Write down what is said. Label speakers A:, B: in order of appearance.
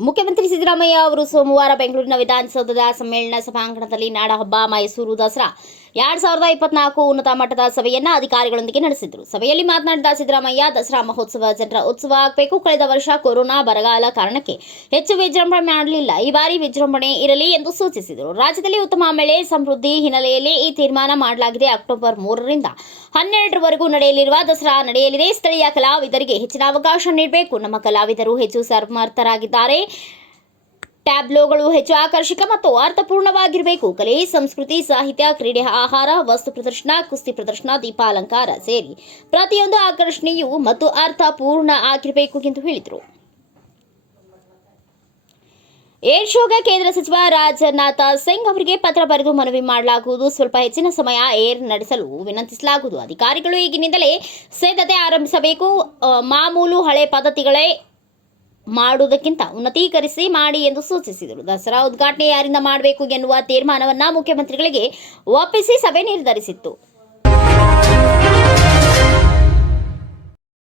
A: ಮುಖ್ಯಮಂತ್ರಿ ಸಿದ್ದರಾಮಯ್ಯ ಅವರು ಸೋಮವಾರ ಬೆಂಗಳೂರಿನ ವಿಧಾನಸೌಧದ ಸಮ್ಮೇಳನ ಸಭಾಂಗಣದಲ್ಲಿ ನಾಡಹಬ್ಬ ಮೈಸೂರು ದಸರಾ ಎರಡ್ ಸಾವಿರದ ಇಪ್ಪತ್ನಾಲ್ಕು ಉನ್ನತ ಮಟ್ಟದ ಸಭೆಯನ್ನ ಅಧಿಕಾರಿಗಳೊಂದಿಗೆ ನಡೆಸಿದರು. ಸಭೆಯಲ್ಲಿ ಮಾತನಾಡಿದ ಸಿದ್ದರಾಮಯ್ಯ, ದಸರಾ ಮಹೋತ್ಸವ ಜನರ ಉತ್ಸವ ಆಗಬೇಕು. ಕಳೆದ ವರ್ಷ ಕೊರೋನಾ ಬರಗಾಲ ಕಾರಣಕ್ಕೆ ಹೆಚ್ಚು ವಿಜೃಂಭಣೆ ಮಾಡಲಿಲ್ಲ. ಈ ಬಾರಿ ವಿಜೃಂಭಣೆ ಇರಲಿ ಎಂದು ಸೂಚಿಸಿದರು. ರಾಜ್ಯದಲ್ಲಿ ಉತ್ತಮ ಮಳೆ ಸಮೃದ್ಧಿ ಹಿನ್ನೆಲೆಯಲ್ಲಿ ಈ ತೀರ್ಮಾನ ಮಾಡಲಾಗಿದೆ. ಅಕ್ಟೋಬರ್ ಮೂರರಿಂದ ಹನ್ನೆರಡರವರೆಗೂ ನಡೆಯಲಿರುವ ದಸರಾ ನಡೆಯಲಿದೆ. ಸ್ಥಳೀಯ ಕಲಾವಿದರಿಗೆ ಹೆಚ್ಚಿನ ಅವಕಾಶ ನೀಡಬೇಕು. ನಮ್ಮ ಕಲಾವಿದರು ಹೆಚ್ಚು ಸಮರ್ಥರಾಗಿದ್ದಾರೆ. ಟ್ಯಾಬ್ಲೋಗಳು ಹೆಚ್ಚು ಆಕರ್ಷಕ ಮತ್ತು ಅರ್ಥಪೂರ್ಣವಾಗಿರಬೇಕು. ಕಲೆ, ಸಂಸ್ಕೃತಿ, ಸಾಹಿತ್ಯ, ಕ್ರೀಡೆ, ಆಹಾರ, ವಸ್ತು ಪ್ರದರ್ಶನ, ಕುಸ್ತಿ ಪ್ರದರ್ಶನ, ದೀಪಾಲಂಕಾರ ಸೇರಿ ಪ್ರತಿಯೊಂದು ಆಕರ್ಷಣೆಯು ಮತ್ತು ಅರ್ಥಪೂರ್ಣ ಆಗಿರಬೇಕು ಎಂದು ಹೇಳಿದರು. ಏರ್ ಶೋಗೆ ಕೇಂದ್ರ ಸಚಿವ ರಾಜನಾಥ ಸಿಂಗ್ ಅವರಿಗೆ ಪತ್ರ ಬರೆದು ಮನವಿ ಮಾಡಲಾಗುವುದು. ಸ್ವಲ್ಪ ಹೆಚ್ಚಿನ ಸಮಯ ಏರ್ ನಡೆಸಲು ವಿನಂತಿಸಲಾಗುವುದು. ಅಧಿಕಾರಿಗಳು ಈಗಿನಿಂದಲೇ ಸಿದ್ಧತೆ ಆರಂಭಿಸಬೇಕು. ಮಾಮೂಲು ಹಳೆ ಪದ್ಧತಿಗಳೇ ಮಾಡುವುದಕ್ಕಿಂತ ಉನ್ನತೀಕರಿಸಿ ಮಾಡಿ ಎಂದು ಸೂಚಿಸಿದರು. ದಸರಾ ಉದ್ಘಾಟನೆ ಯಾರಿಂದ ಮಾಡಬೇಕು ಎನ್ನುವ ತೀರ್ಮಾನವನ್ನು ಮುಖ್ಯಮಂತ್ರಿಗಳಿಗೆ ಒಪ್ಪಿಸಿ ಸಭೆ ನಿರ್ಧರಿಸಿತ್ತು.